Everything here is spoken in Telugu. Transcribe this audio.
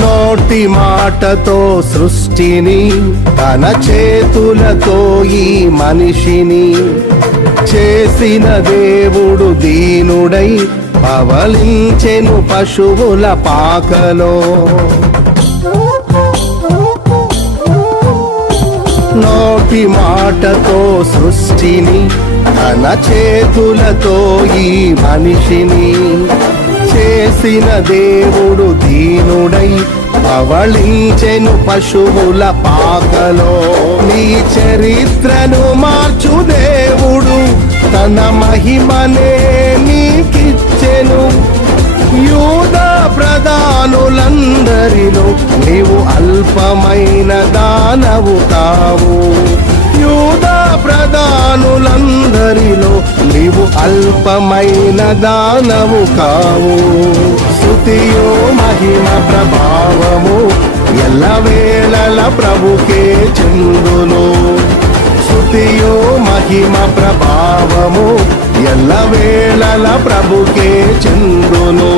నోటి మాటతో సృష్టిని, తన చేతులతో ఈ మనిషిని చేసిన దేవుడు దీనుడై పవలించెను పశువుల పాకలో. నోటి మాటతో సృష్టిని, తన చేతులతో ఈ మనిషిని చేసిన దేవుడు దీనుడై పవళించెను పశువుల పాకలో. నీ చరిత్రను మార్చు దేవుడు తన మహిమనే నీకిచ్చెను. యూదా ప్రధానులందరిలో నీవు అల్పమైన దానవు కావు. యూదా ప్రధానులందరిలో నీవు అల్పమైన దానవు కావు. స్తుతియో మహిమ ప్రభావము ఎల్లవేళల ప్రభుకే చెందును. స్తుతియో మహిమ ప్రభావము ఎల్లవేళల ప్రభుకే చెందును.